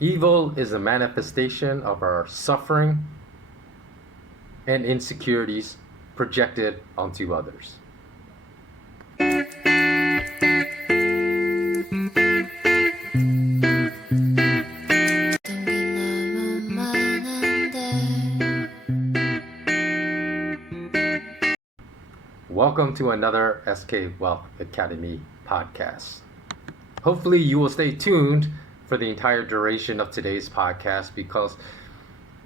Evil is a manifestation of our suffering and insecurities projected onto others. Welcome to another SK Wealth Academy podcast. Hopefully you will stay tuned for the entire duration of today's podcast because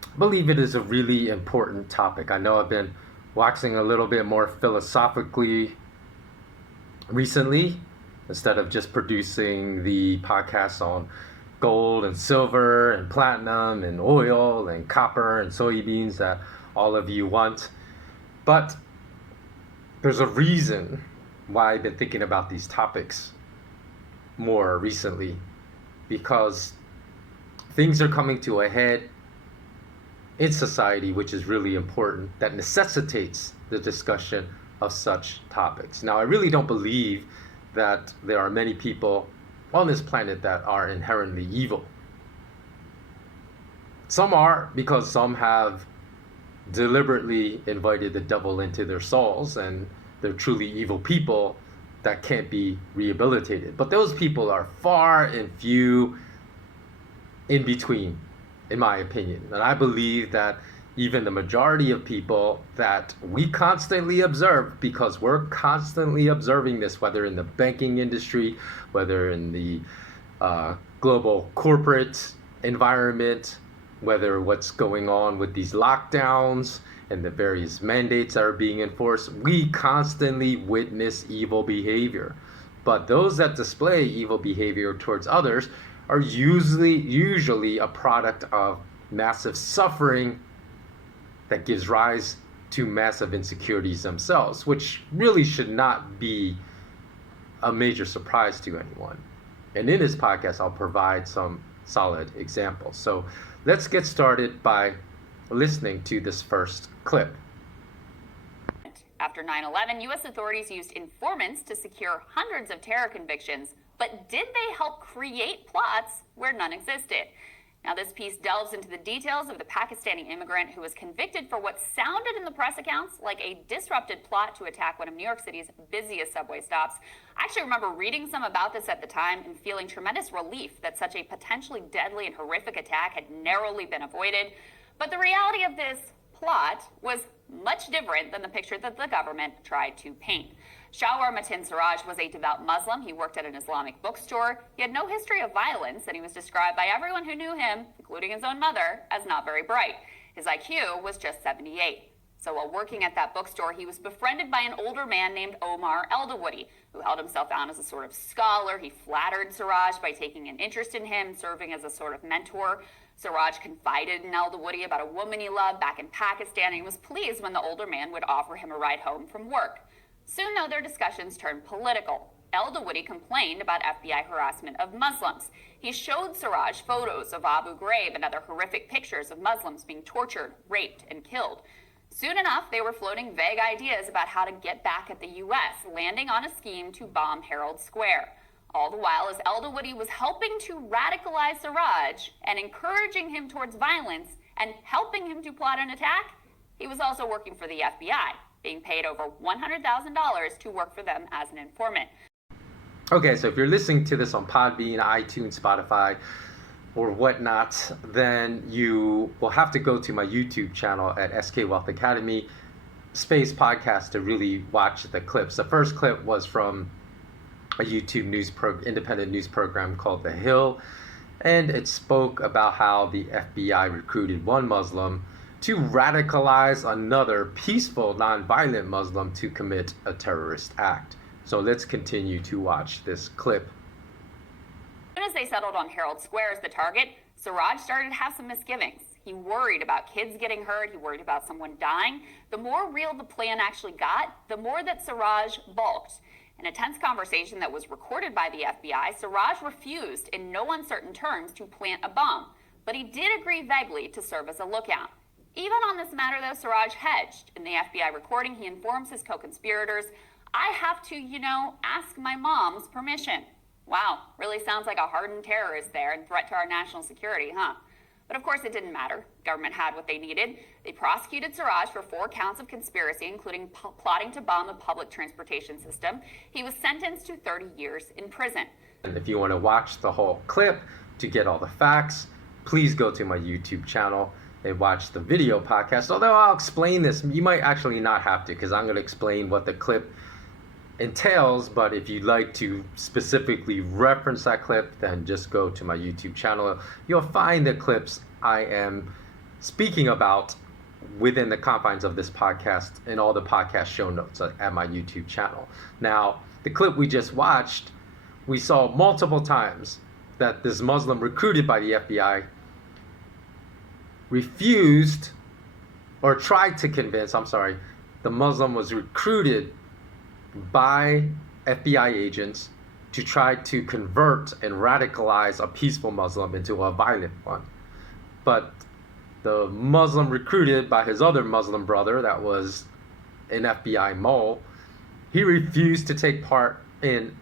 I believe it is a really important topic. I know I've been waxing a little bit more philosophically recently instead of just producing the podcast on gold and silver and platinum and oil and copper and soybeans that all of you want. But there's a reason why I've been thinking about these topics more recently, because things are coming to a head in society, which is really important, that necessitates the discussion of such topics. Now, I really don't believe that there are many people on this planet that are inherently evil. Some are, because some have deliberately invited the devil into their souls and they're truly evil people that can't be rehabilitated. But those people are far and few in between, in my opinion. And I believe that even the majority of people that we constantly observe, because we're constantly observing this, whether in the banking industry, whether in the global corporate environment, whether what's going on with these lockdowns and the various mandates that are being enforced, we constantly witness evil behavior. But those that display evil behavior towards others are usually a product of massive suffering that gives rise to massive insecurities themselves, which really should not be a major surprise to anyone. And in this podcast, I'll provide some solid examples. So let's get started by listening to this first clip. After 9/11, U.S. authorities used informants to secure hundreds of terror convictions, but did they help create plots where none existed? Now, this piece delves into the details of the Pakistani immigrant who was convicted for what sounded in the press accounts like a disrupted plot to attack one of New York City's busiest subway stops. I actually remember reading some about this at the time and feeling tremendous relief that such a potentially deadly and horrific attack had narrowly been avoided. But the reality of this plot was much different than the picture that the government tried to paint. Shawar Matin Siraj was a devout Muslim. He worked at an Islamic bookstore. He had no history of violence, and he was described by everyone who knew him, including his own mother, as not very bright. His IQ was just 78. So while working at that bookstore, he was befriended by an older man named Omar Eldawoody, who held himself out as a sort of scholar. He flattered Siraj by taking an interest in him, serving as a sort of mentor. Siraj confided in Eldawoody about a woman he loved back in Pakistan, and he was pleased when the older man would offer him a ride home from work. Soon, though, their discussions turned political. Eldawoody complained about FBI harassment of Muslims. He showed Siraj photos of Abu Ghraib and other horrific pictures of Muslims being tortured, raped, and killed. Soon enough, they were floating vague ideas about how to get back at the U.S., landing on a scheme to bomb Herald Square. All the while, as Eldawoody was helping to radicalize Siraj and encouraging him towards violence and helping him to plot an attack, he was also working for the FBI, being paid over $100,000 to work for them as an informant. Okay, so if you're listening to this on Podbean, iTunes, Spotify, or whatnot, then you will have to go to my YouTube channel at SK Wealth Academy space podcast to really watch the clips. The first clip was from a YouTube independent news program called The Hill, and it spoke about how the FBI recruited one Muslim to radicalize another peaceful, nonviolent Muslim to commit a terrorist act. So let's continue to watch this clip. As soon as they settled on Herald Square as the target, Siraj started to have some misgivings. He worried about kids getting hurt. He worried about someone dying. The more real the plan actually got, the more that Siraj balked. In a tense conversation that was recorded by the FBI, Siraj refused in no uncertain terms to plant a bomb, but he did agree vaguely to serve as a lookout. Even on this matter, though, Siraj hedged. In the FBI recording, he informs his co-conspirators, "I have to, ask my mom's permission." Wow, really sounds like a hardened terrorist there and threat to our national security, huh? But of course it didn't matter. Government had what they needed. They prosecuted Siraj for 4 counts of conspiracy, including plotting to bomb a public transportation system. He was sentenced to 30 years in prison. And if you want to watch the whole clip to get all the facts, please go to my YouTube channel and watch the video podcast. Although I'll explain this, you might actually not have to, because I'm going to explain what the clip entails. But if you'd like to specifically reference that clip, then just go to my YouTube channel. You'll find the clips I am speaking about within the confines of this podcast and all the podcast show notes at my YouTube channel. Now, the clip we just watched, we saw multiple times that this Muslim recruited by the FBI refused or tried to convince, the Muslim was recruited by FBI agents to try to convert and radicalize a peaceful Muslim into a violent one. But the Muslim recruited by his other Muslim brother, that was an FBI mole, he refused to take part in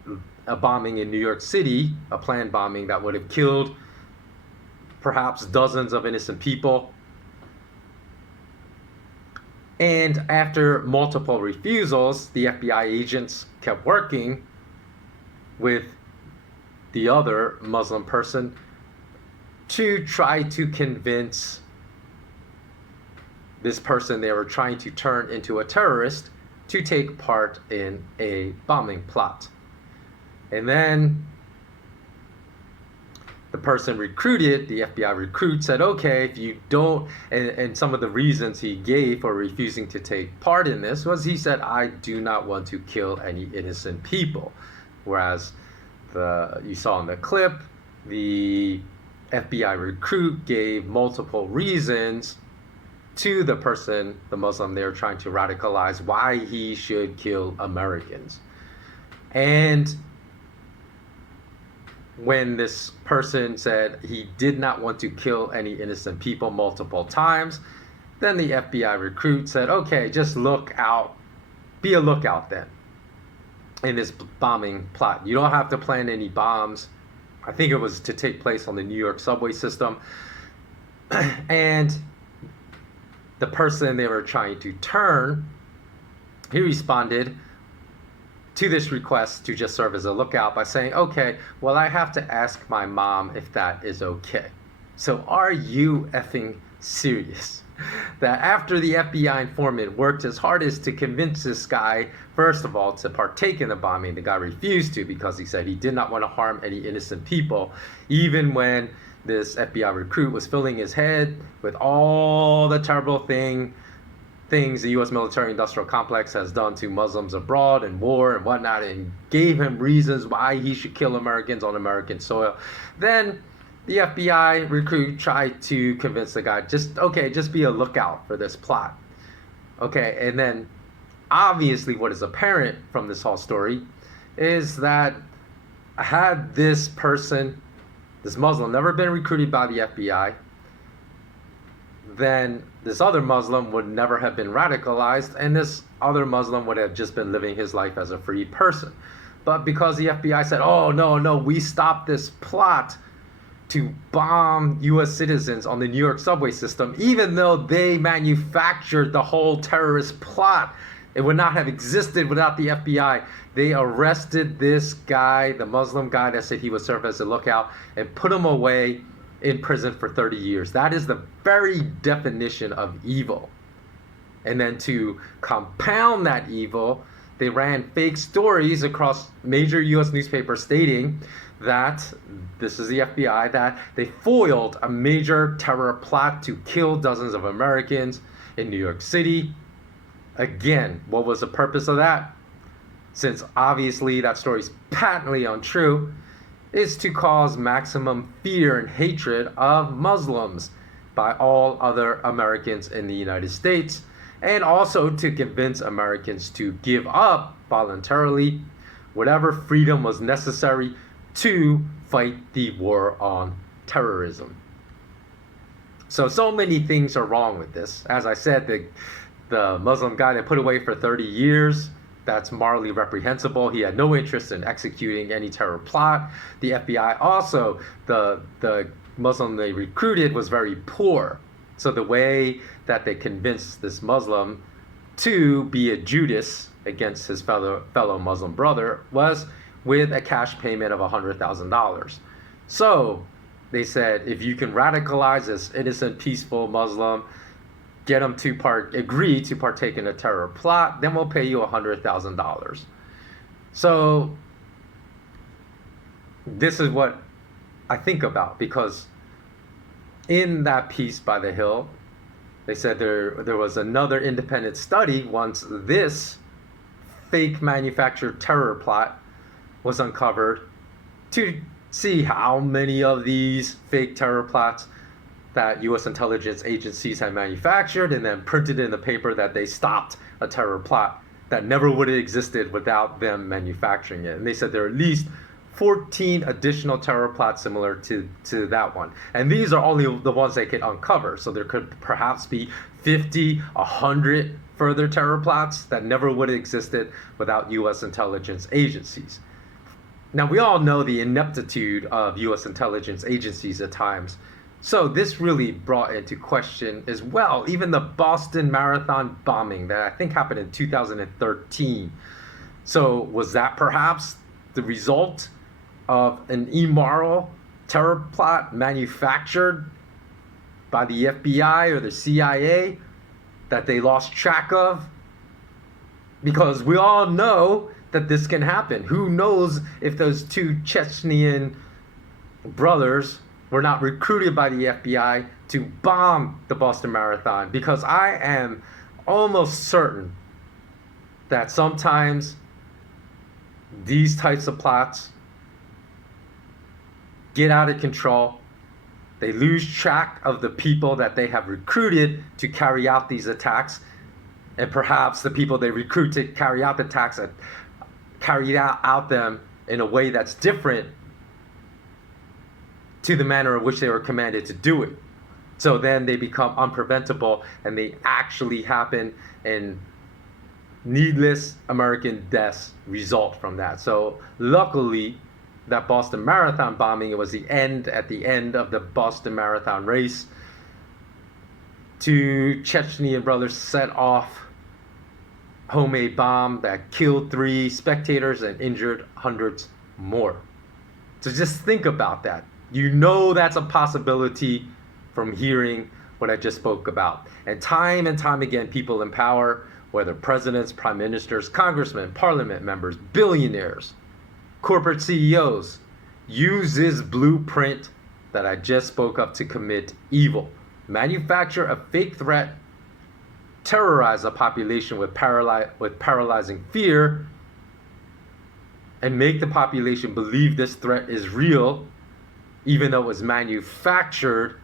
a bombing in New York City, a planned bombing that would have killed perhaps dozens of innocent people. And after multiple refusals, the FBI agents kept working with the other Muslim person to try to convince this person they were trying to turn into a terrorist to take part in a bombing plot. And then the person recruited, the FBI recruit, said, okay, if you don't, and some of the reasons he gave for refusing to take part in this was he said, I do not want to kill any innocent people. Whereas you saw in the clip, the FBI recruit gave multiple reasons to the person, the Muslim they were trying to radicalize, why he should kill Americans. And when this person said he did not want to kill any innocent people multiple times, then the FBI recruit said, okay, just look out, be a lookout then in this bombing plot. You don't have to plan any bombs. I think it was to take place on the New York subway system. And the person they were trying to turn, he responded to this request to just serve as a lookout by saying, okay, well, I have to ask my mom if that is okay. So are you effing serious? That after the FBI informant worked his hardest to convince this guy, first of all, to partake in the bombing, the guy refused to because he said he did not want to harm any innocent people, even when this FBI recruit was filling his head with all the terrible things the U.S. military-industrial complex has done to Muslims abroad and war and whatnot, and gave him reasons why he should kill Americans on American soil. Then the FBI recruit tried to convince the guy, just be a lookout for this plot. Okay, and then obviously what is apparent from this whole story is that had this person, this Muslim, never been recruited by the FBI, then this other Muslim would never have been radicalized, and this other Muslim would have just been living his life as a free person. But because the FBI said, oh, no, we stopped this plot to bomb U.S. citizens on the New York subway system, even though they manufactured the whole terrorist plot, it would not have existed without the FBI. They arrested this guy, the Muslim guy that said he would serve as a lookout, and put him away in prison for 30 years. That is the very definition of evil. And then to compound that evil, they ran fake stories across major U.S. newspapers stating that, this is the FBI, that they foiled a major terror plot to kill dozens of Americans in New York City. Again, what was the purpose of that? Since obviously that story is patently untrue, is to cause maximum fear and hatred of Muslims by all other Americans in the United States, and also to convince Americans to give up voluntarily whatever freedom was necessary to fight the war on terrorism. So many things are wrong with this. As I said, the Muslim guy they put away for 30 years, that's morally reprehensible. He had no interest in executing any terror plot. The FBI also, the Muslim they recruited was very poor. So the way that they convinced this Muslim to be a Judas against his fellow Muslim brother was with a cash payment of $100,000. So they said, if you can radicalize this innocent, peaceful Muslim, get him to agree to partake in a terror plot, then we'll pay you $100,000. So this is what I think about, because in that piece by The Hill, they said there was another independent study once this fake manufactured terror plot was uncovered to see how many of these fake terror plots that U.S. intelligence agencies had manufactured and then printed in the paper that they stopped a terror plot that never would have existed without them manufacturing it. And they said there are at least 14 additional terror plots similar to that one. And these are only the ones they could uncover. So there could perhaps be 50, 100 further terror plots that never would have existed without U.S. intelligence agencies. Now, we all know the ineptitude of U.S. intelligence agencies at times. So this really brought into question as well, even the Boston Marathon bombing that I think happened in 2013. So was that perhaps the result of an immoral terror plot manufactured by the FBI or the CIA that they lost track of? Because we all know that this can happen. Who knows if those two Chechnyan brothers were not recruited by the FBI to bomb the Boston Marathon? Because I am almost certain that sometimes these types of plots get out of control. They lose track of the people that they have recruited to carry out these attacks. And perhaps the people they recruit to carry out the attacks carry out them in a way that's different to the manner in which they were commanded to do it. So then they become unpreventable and they actually happen, and needless American deaths result from that. So luckily, that Boston Marathon bombing, it was at the end of the Boston Marathon race. Two Chechnyan brothers set off homemade bomb that killed 3 spectators and injured hundreds more. So just think about that. You know that's a possibility from hearing what I just spoke about. And time again, people in power, whether presidents, prime ministers, congressmen, parliament members, billionaires, corporate CEOs, use this blueprint that I just spoke of to commit evil. Manufacture a fake threat, terrorize a population with paralyzing fear, and make the population believe this threat is real, even though it was manufactured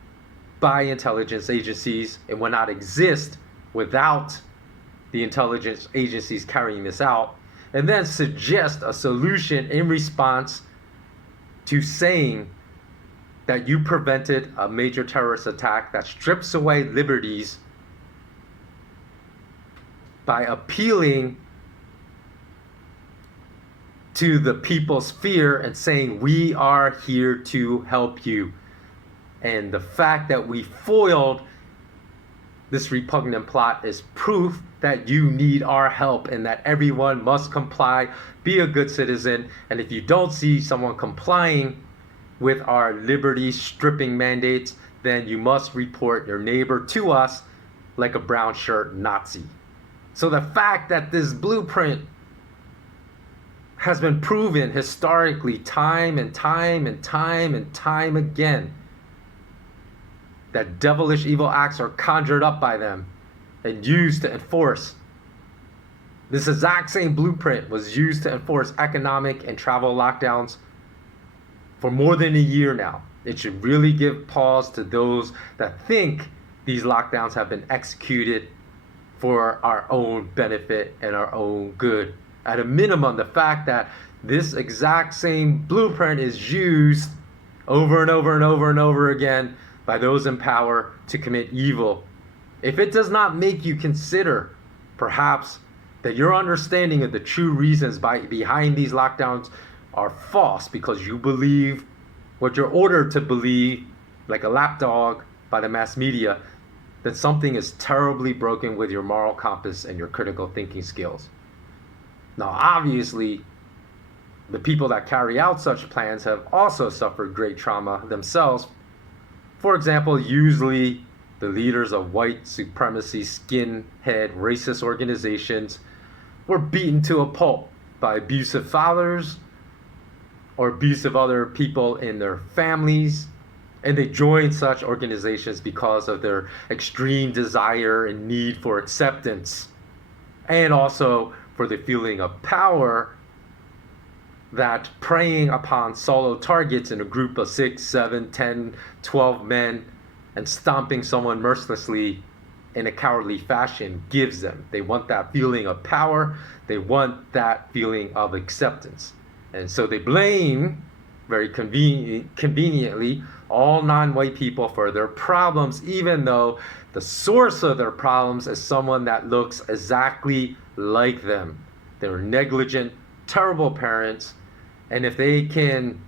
by intelligence agencies and would not exist without the intelligence agencies carrying this out, and then suggest a solution in response to saying that you prevented a major terrorist attack that strips away liberties by appealing to the people's fear and saying, we are here to help you. And the fact that we foiled this repugnant plot is proof that you need our help and that everyone must comply, be a good citizen. And if you don't see someone complying with our liberty stripping mandates, then you must report your neighbor to us like a brown shirt Nazi. So the fact that this blueprint has been proven historically time and time again, that devilish evil acts are conjured up by them and used to enforce. This exact same blueprint was used to enforce economic and travel lockdowns for more than a year now. It should really give pause to those that think these lockdowns have been executed for our own benefit and our own good. At a minimum, the fact that this exact same blueprint is used over and over again by those in power to commit evil. If it does not make you consider perhaps that your understanding of the true reasons behind these lockdowns are false because you believe what you're ordered to believe, like a lapdog by the mass media, then something is terribly broken with your moral compass and your critical thinking skills. Now, obviously, the people that carry out such plans have also suffered great trauma themselves. For example, usually the leaders of white supremacy, skinhead, racist organizations were beaten to a pulp by abusive fathers or abusive other people in their families. And they joined such organizations because of their extreme desire and need for acceptance, and also for the feeling of power that preying upon solo targets in a group of 6, 7, 10, 12 men and stomping someone mercilessly in a cowardly fashion gives them. They want that feeling of power. They want that feeling of acceptance. And so they blame, very conveniently, all non-white people for their problems, even though the source of their problems is someone that looks exactly like them. They're negligent, terrible parents, and if they can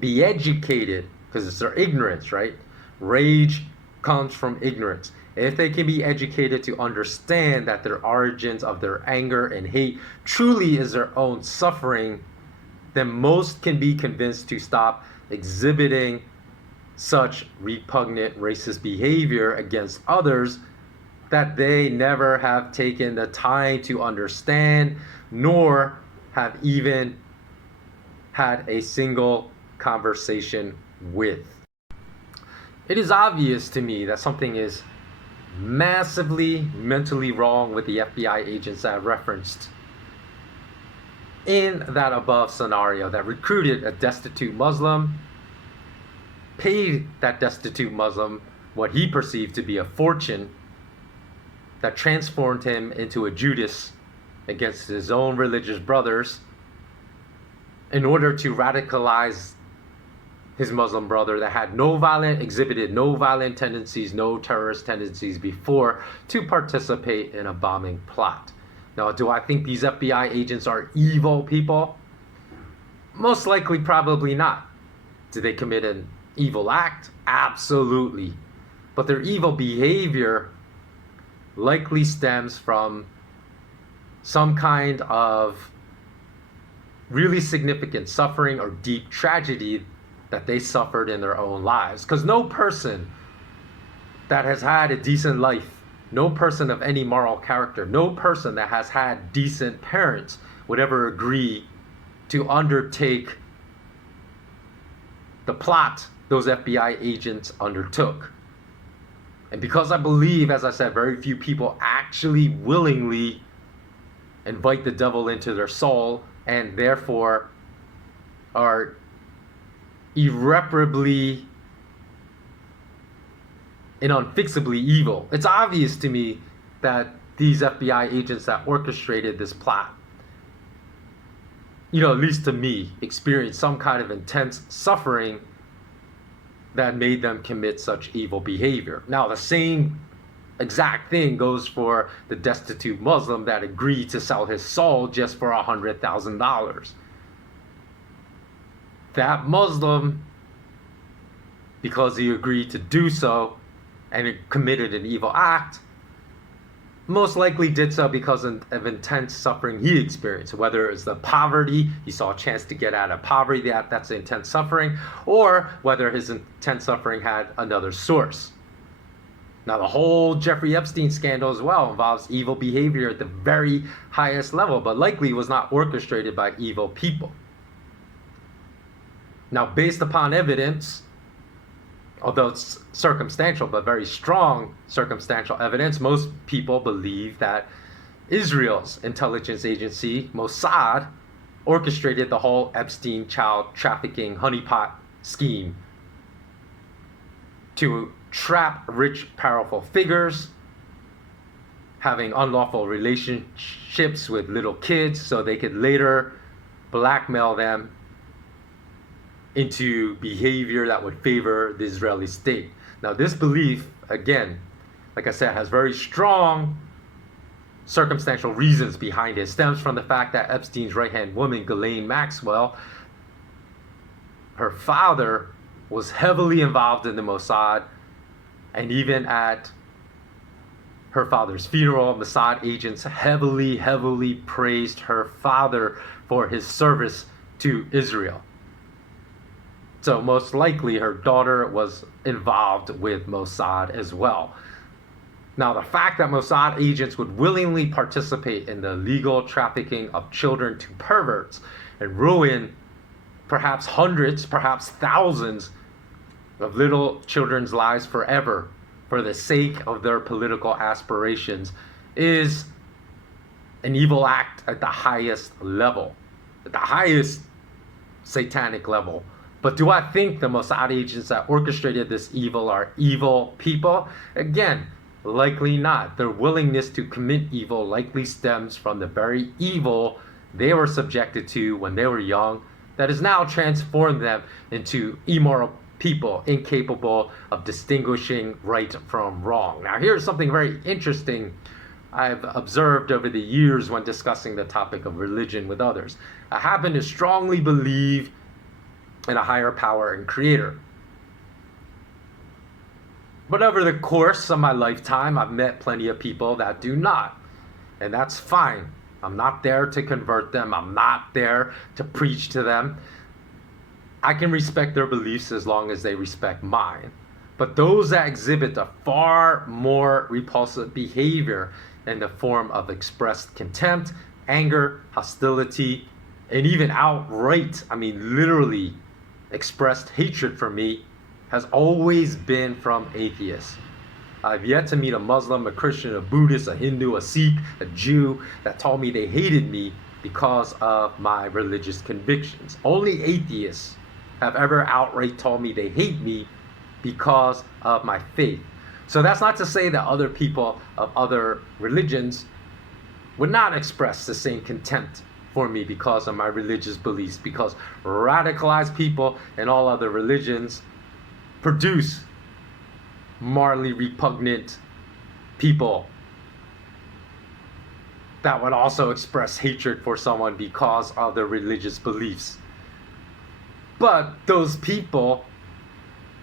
be educated, because it's their ignorance, right? Rage comes from ignorance. If they can be educated to understand that their origins of their anger and hate truly is their own suffering, then most can be convinced to stop exhibiting such repugnant racist behavior against others that they never have taken the time to understand, nor have even had a single conversation with. It is obvious to me that something is massively mentally wrong with the FBI agents that I referenced in that above scenario, that recruited a destitute Muslim, paid that destitute Muslim what he perceived to be a fortune, that transformed him into a Judas against his own religious brothers in order to radicalize his Muslim brother that had exhibited no violent tendencies, no terrorist tendencies before, to participate in a bombing plot. Now, do I think these FBI agents are evil people? Most likely, probably not. Did they commit an evil act? Absolutely. But their evil behavior likely stems from some kind of really significant suffering or deep tragedy that they suffered in their own lives. Because no person that has had a decent life, no person of any moral character, no person that has had decent parents would ever agree to undertake the plot those FBI agents undertook. And because I believe, as I said, very few people actually willingly invite the devil into their soul and therefore are irreparably and unfixably evil. It's obvious to me that these FBI agents that orchestrated this plot, at least to me, experienced some kind of intense suffering that made them commit such evil behavior. Now, the same exact thing goes for the destitute Muslim that agreed to sell his soul just for $100,000. That Muslim, because he agreed to do so and it committed an evil act, most likely did so because of intense suffering he experienced, whether it's the poverty, he saw a chance to get out of poverty, that's intense suffering, or whether his intense suffering had another source. Now, the whole Jeffrey Epstein scandal as well involves evil behavior at the very highest level, but likely was not orchestrated by evil people. Now, based upon evidence, although it's circumstantial, but very strong circumstantial evidence, most people believe that Israel's intelligence agency, Mossad, orchestrated the whole Epstein child trafficking honeypot scheme to trap rich, powerful figures, having unlawful relationships with little kids so they could later blackmail them into behavior that would favor the Israeli state. Now, this belief, again, like I said, has very strong circumstantial reasons behind it stems from the fact that Epstein's right-hand woman, Ghislaine Maxwell, her father was heavily involved in the Mossad, and even at her father's funeral, Mossad agents heavily praised her father for his service to Israel. So most likely her daughter was involved with Mossad as well. Now, the fact that Mossad agents would willingly participate in the legal trafficking of children to perverts and ruin perhaps hundreds, perhaps thousands of little children's lives forever for the sake of their political aspirations is an evil act at the highest level, at the highest satanic level. But do I think the Mossad agents that orchestrated this evil are evil people? Again, likely not. Their willingness to commit evil likely stems from the very evil they were subjected to when they were young that has now transformed them into immoral people, incapable of distinguishing right from wrong. Now, here's something very interesting I've observed over the years when discussing the topic of religion with others. I happen to strongly believe in a higher power and creator. But over the course of my lifetime, I've met plenty of people that do not. And that's fine. I'm not there to convert them. I'm not there to preach to them. I can respect their beliefs as long as they respect mine. But those that exhibit a far more repulsive behavior in the form of expressed contempt, anger, hostility, and even outright, literally expressed hatred for me, has always been from atheists. I've yet to meet a Muslim, a Christian, a Buddhist, a Hindu, a Sikh, a Jew that told me they hated me because of my religious convictions. Only atheists have ever outright told me they hate me because of my faith. So that's not to say that other people of other religions would not express the same contempt for me because of my religious beliefs, because radicalized people in all other religions produce morally repugnant people that would also express hatred for someone because of their religious beliefs. But those people,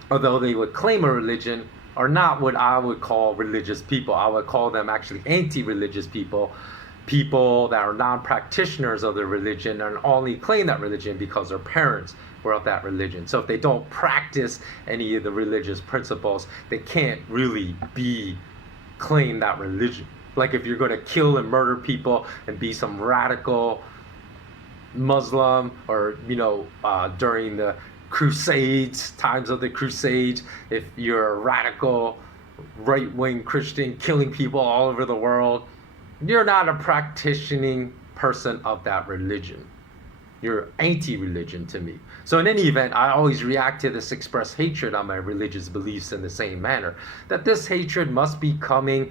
although they would claim a religion, are not what I would call religious people. I would call them actually anti-religious people, people that are non-practitioners of the religion and only claim that religion because their parents were of that religion. So if they don't practice any of the religious principles, they can't really claim that religion. Like if you're going to kill and murder people and be some radical Muslim, or during the Crusades, times of the Crusades, if you're a radical right-wing Christian killing people all over the world, you're not a practicing person of that religion. You're anti-religion to me. So in any event, I always react to this expressed hatred on my religious beliefs in the same manner, that this hatred must be a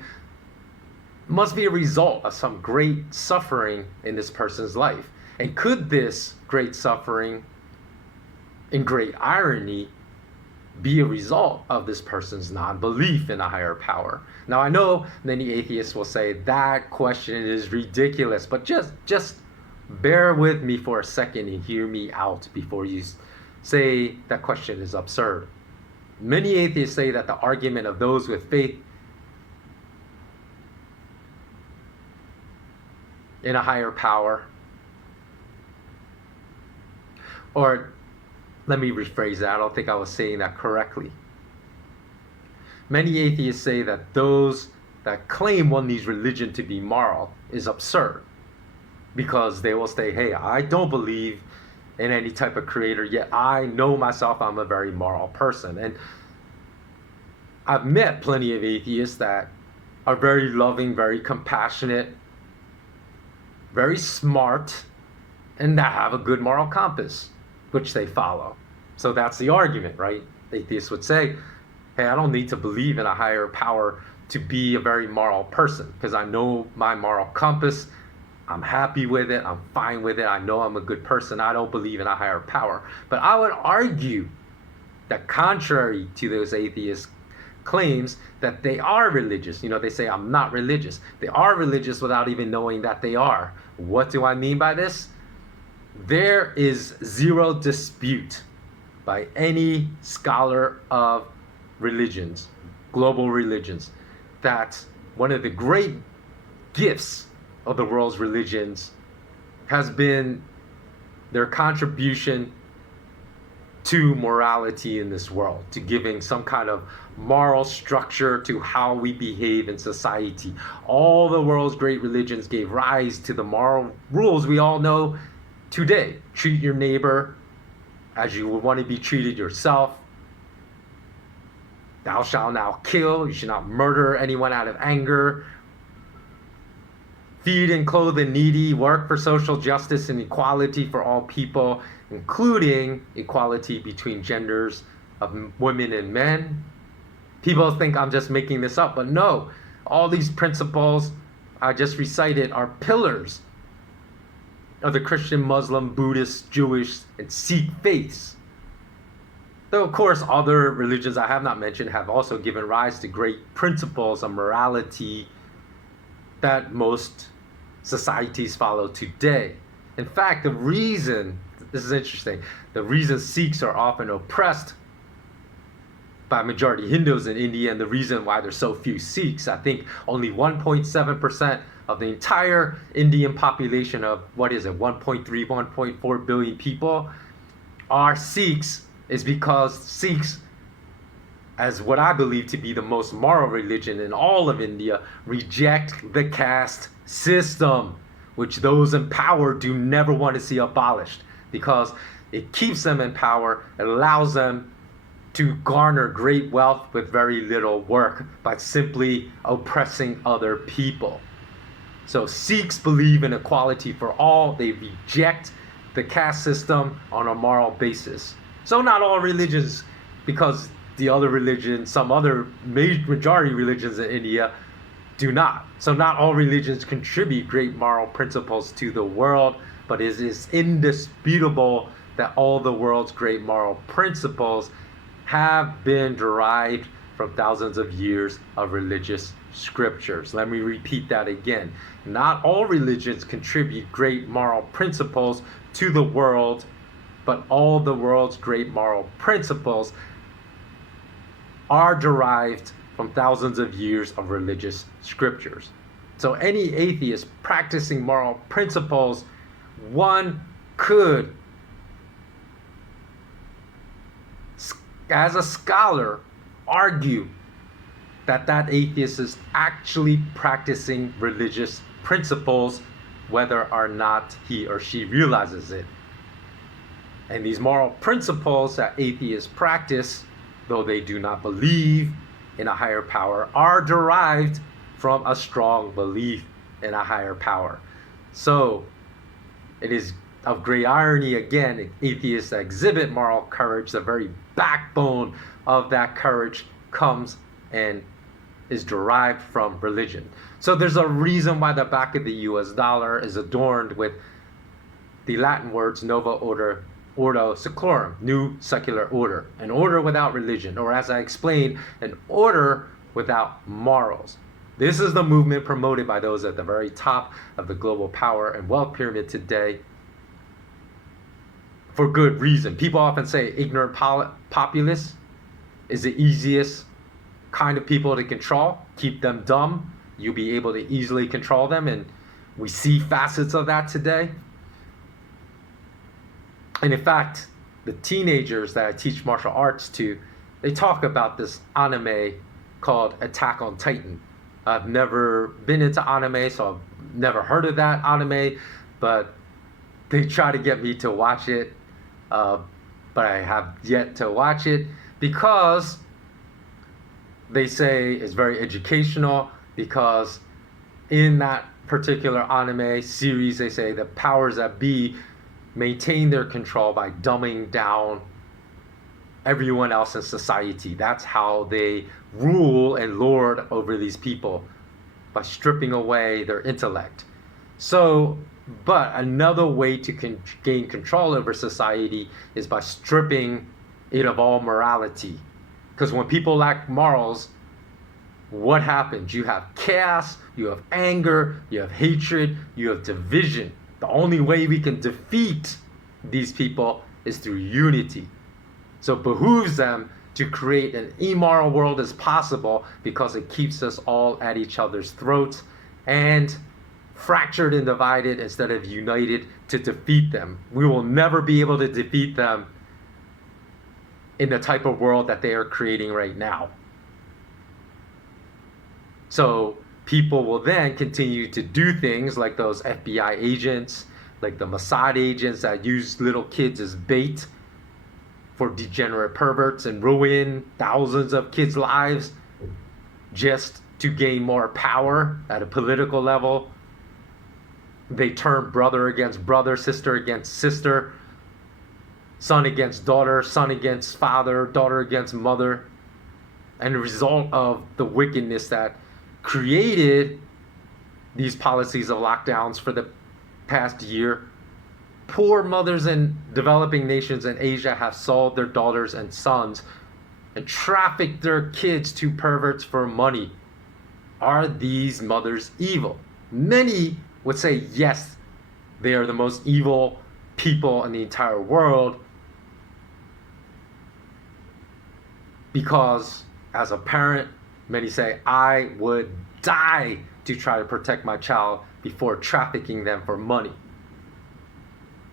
result of some great suffering in this person's life. And could this great suffering and great irony be a result of this person's non-belief in a higher power? Now, I know many atheists will say that question is ridiculous, but just bear with me for a second and hear me out before you say that question is absurd. Many atheists say that the argument of those with faith in a higher power, or let me rephrase that, I don't think I was saying that correctly. Many atheists say that those that claim one needs religion to be moral is absurd, because they will say, hey, I don't believe in any type of creator, yet I know myself I'm a very moral person. And I've met plenty of atheists that are very loving, very compassionate, very smart, and that have a good moral compass, which they follow. So that's the argument, right? Atheists would say, hey, I don't need to believe in a higher power to be a very moral person, because I know my moral compass, I'm happy with it, I'm fine with it, I know I'm a good person, I don't believe in a higher power. But I would argue that contrary to those atheists' claims that they are religious. You know, they say, I'm not religious. They are religious without even knowing that they are. What do I mean by this? There is zero dispute by any scholar of religions, global religions, that one of the great gifts of the world's religions has been their contribution to morality in this world, to giving some kind of moral structure to how we behave in society. All the world's great religions gave rise to the moral rules we all know today. Treat your neighbor as you would want to be treated yourself. Thou shalt not kill. You should not murder anyone out of anger. Feed and clothe the needy. Work for social justice and equality for all people, including equality between genders of women and men. People think I'm just making this up, but no. All these principles I just recited are pillars of the Christian, Muslim, Buddhist, Jewish, and Sikh faiths. Though, of course, other religions I have not mentioned have also given rise to great principles of morality that most societies follow today. In fact, the reason, this is interesting, the reason Sikhs are often oppressed by majority Hindus in India, and the reason why there's so few Sikhs, I think only 1.7% of the entire Indian population of, 1.3, 1.4 billion people are Sikhs, is because Sikhs, as what I believe to be the most moral religion in all of India, reject the caste system, which those in power do never want to see abolished, because it keeps them in power, it allows them to garner great wealth with very little work by simply oppressing other people. So Sikhs believe in equality for all. They reject the caste system on a moral basis. So not all religions, because the other religions, some other majority religions in India do not. So not all religions contribute great moral principles to the world, but it is indisputable that all the world's great moral principles have been derived from thousands of years of religious scriptures. Let me repeat that again. Not all religions contribute great moral principles to the world, but all the world's great moral principles are derived from thousands of years of religious scriptures. So any atheist practicing moral principles, one could, as a scholar, argue that that atheist is actually practicing religious principles, whether or not he or she realizes it. And these moral principles that atheists practice, though they do not believe in a higher power, are derived from a strong belief in a higher power. So it is of great irony, again, atheists that exhibit moral courage, the very backbone of that courage comes and is derived from religion. So there's a reason why the back of the US dollar is adorned with the Latin words nova ordo seclorum, new secular order, an order without religion, or as I explained, an order without morals. This is the movement promoted by those at the very top of the global power and wealth pyramid today, for good reason. People often say ignorant populace is the easiest kind of people to control. Keep them dumb, you'll be able to easily control them, and we see facets of that today. And in fact, the teenagers that I teach martial arts to, they talk about this anime called Attack on Titan. I've never been into anime, so I've never heard of that anime, but they try to get me to watch it, but I have yet to watch it because they say it's very educational, because in that particular anime series, they say the powers that be maintain their control by dumbing down everyone else in society. That's how they rule and lord over these people, by stripping away their intellect. So, but another way to gain control over society is by stripping it of all morality. Because when people lack morals, what happens? You have chaos, you have anger, you have hatred, you have division. The only way we can defeat these people is through unity. So it behooves them to create an immoral world as possible, because it keeps us all at each other's throats and fractured and divided instead of united to defeat them. We will never be able to defeat them in the type of world that they are creating right now. So people will then continue to do things like those FBI agents, like the Mossad agents that use little kids as bait for degenerate perverts and ruin thousands of kids' lives just to gain more power at a political level. They turn brother against brother, sister against sister, son against daughter, son against father, daughter against mother. And the result of the wickedness that created these policies of lockdowns for the past year, poor mothers in developing nations in Asia have sold their daughters and sons and trafficked their kids to perverts for money. Are these mothers evil? Many would say yes, they are the most evil people in the entire world, because as a parent, many say, I would die to try to protect my child before trafficking them for money.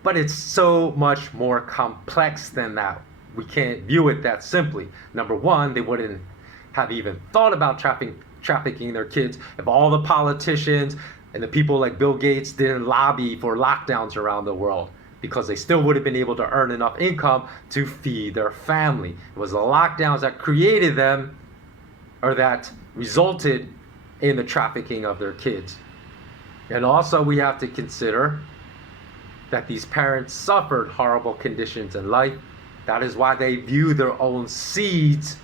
But it's so much more complex than that. We can't view it that simply. Number one, they wouldn't have even thought about trafficking their kids if all the politicians and the people like Bill Gates didn't lobby for lockdowns around the world, because they still would have been able to earn enough income to feed their family. It was the lockdowns that created them, or that resulted in the trafficking of their kids. And also we have to consider that these parents suffered horrible conditions in life. That is why they view their own seeds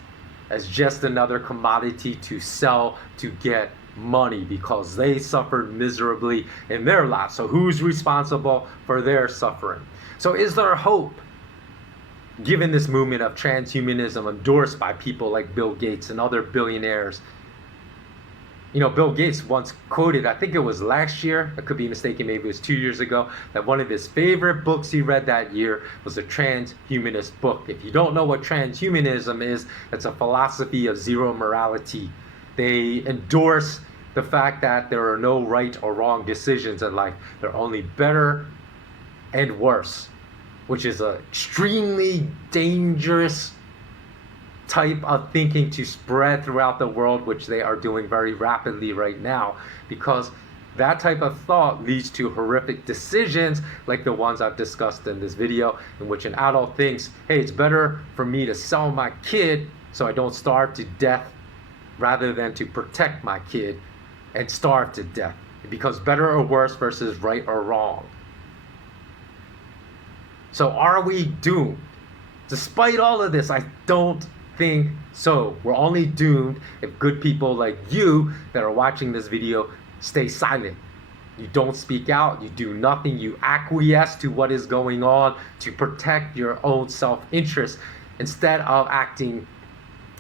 as just another commodity to sell to get money, because they suffered miserably in their lives. So who's responsible for their suffering? So is there hope, given this movement of transhumanism endorsed by people like Bill Gates and other billionaires? You know, Bill Gates once quoted, I think it was last year, I could be mistaken, maybe it was 2 years ago, that one of his favorite books he read that year was a transhumanist book. If you don't know what transhumanism is, it's a philosophy of zero morality. They endorse the fact that there are no right or wrong decisions in life. There are only better and worse, which is an extremely dangerous type of thinking to spread throughout the world, which they are doing very rapidly right now, because that type of thought leads to horrific decisions like the ones I've discussed in this video, in which an adult thinks, hey, it's better for me to sell my kid so I don't starve to death rather than to protect my kid and starve to death. It becomes better or worse versus right or wrong. So are we doomed? Despite all of this, I don't think so. We're only doomed if good people like you that are watching this video stay silent. You don't speak out, you do nothing, you acquiesce to what is going on to protect your own self-interest instead of acting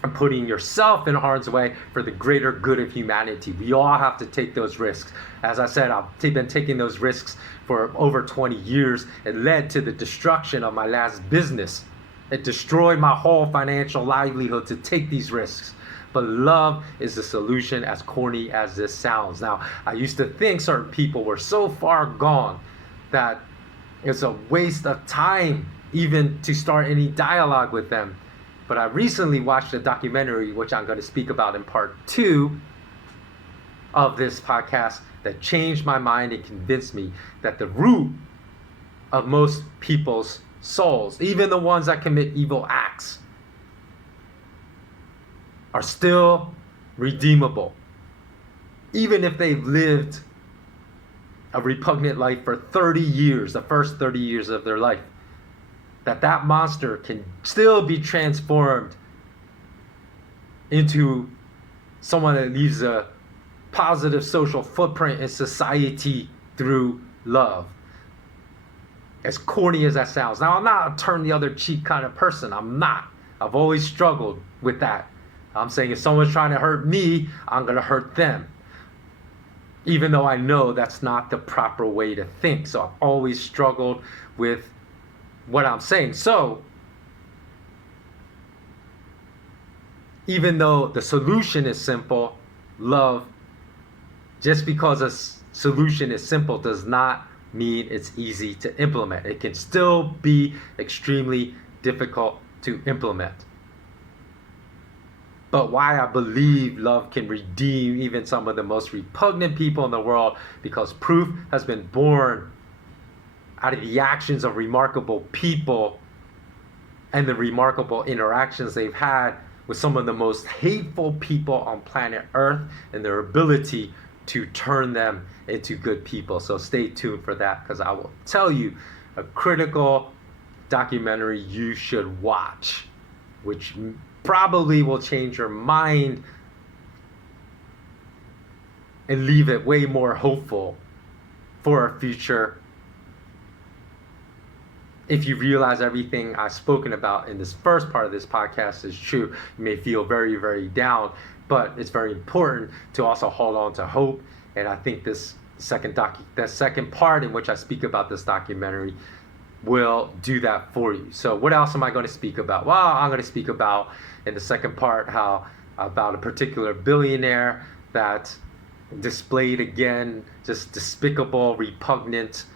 and putting yourself in harm's way for the greater good of humanity. We all have to take those risks. As I said, I've been taking those risks for over 20 years. It led to the destruction of my last business. It destroyed my whole financial livelihood to take these risks. But love is the solution, as corny as this sounds. Now, I used to think certain people were so far gone that it's a waste of time even to start any dialogue with them. But I recently watched a documentary, which I'm going to speak about in part 2 of this podcast, that changed my mind and convinced me that the root of most people's souls, even the ones that commit evil acts, are still redeemable. Even if they've lived a repugnant life for 30 years, the first 30 years of their life, that monster can still be transformed into someone that leaves a positive social footprint in society through love. As corny as that sounds. Now, I'm not a turn the other cheek kind of person. I'm not. I've always struggled with that. I'm saying if someone's trying to hurt me, I'm going to hurt them. Even though I know that's not the proper way to think. So I've always struggled with what I'm saying. So even though the solution is simple, love, just because a solution is simple does not mean it's easy to implement. It can still be extremely difficult to implement. But why I believe love can redeem even some of the most repugnant people in the world, because proof has been born out of the actions of remarkable people and the remarkable interactions they've had with some of the most hateful people on planet Earth, and their ability to turn them into good people. So stay tuned for that, because I will tell you a critical documentary you should watch, which probably will change your mind and leave it way more hopeful for a future. If you realize everything I've spoken about in this first part of this podcast is true, you may feel very, very down, but it's very important to also hold on to hope. And I think this second part in which I speak about this documentary will do that for you. So what else am I going to speak about? Well, I'm going to speak about in the second part about a particular billionaire that displayed again just despicable, repugnant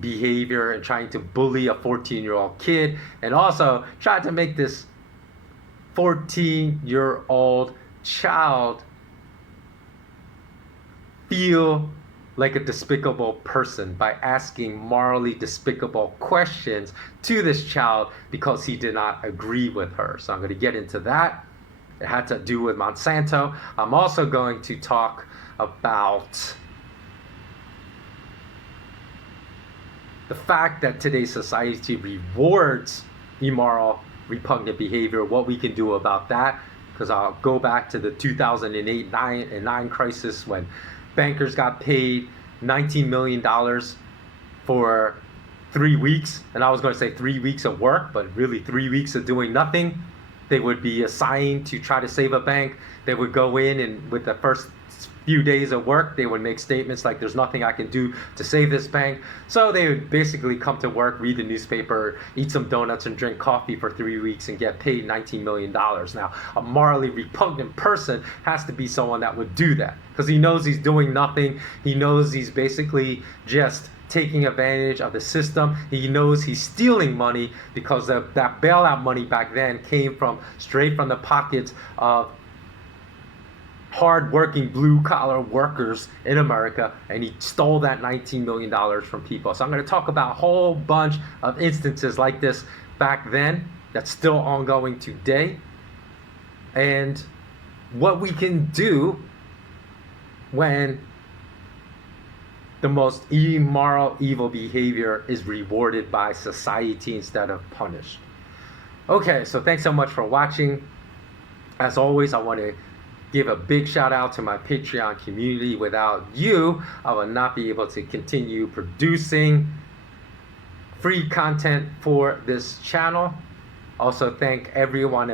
behavior and trying to bully a 14-year-old kid, and also tried to make this 14-year-old child feel like a despicable person by asking morally despicable questions to this child because he did not agree with her. So I'm going to get into that. It had to do with Monsanto. I'm also going to talk about the fact that today's society rewards immoral, repugnant behavior, what we can do about that, because I'll go back to the 2008-9 crisis when bankers got paid $19 million for 3 weeks, and I was going to say 3 weeks of work, but really 3 weeks of doing nothing. They would be assigned to try to save a bank. They would go in, and with the first few days of work, they would make statements like, there's nothing I can do to save this bank. So they would basically come to work, read the newspaper, eat some donuts and drink coffee for 3 weeks and get paid $19 million. Now, a morally repugnant person has to be someone that would do that, because he knows he's doing nothing. He knows he's basically just taking advantage of the system. He knows he's stealing money, because that bailout money back then came straight from the pockets of hard-working blue-collar workers in America, and he stole that $19 million from people. So I'm going to talk about a whole bunch of instances like this back then that's still ongoing today, and what we can do when the most immoral, evil behavior is rewarded by society instead of punished. Okay, so thanks so much for watching. As always, I want to give a big shout out to my Patreon community. Without you, I would not be able to continue producing free content for this channel. Also thank everyone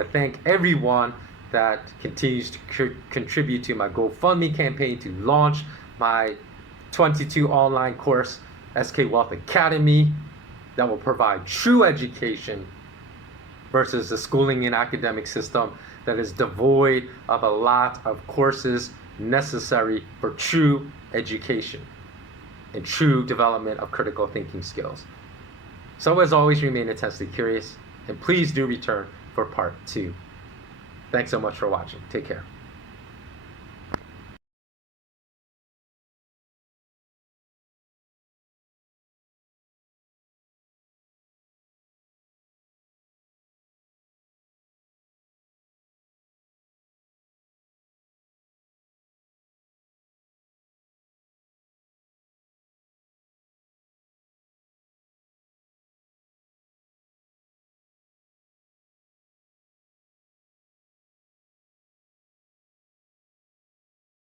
that continues to contribute to my GoFundMe campaign to launch my 22 online course, SK Wealth Academy, that will provide true education versus the schooling and academic system that is devoid of a lot of courses necessary for true education and true development of critical thinking skills. So as always, remain intensely curious, and please do return for part 2. Thanks so much for watching. Take care.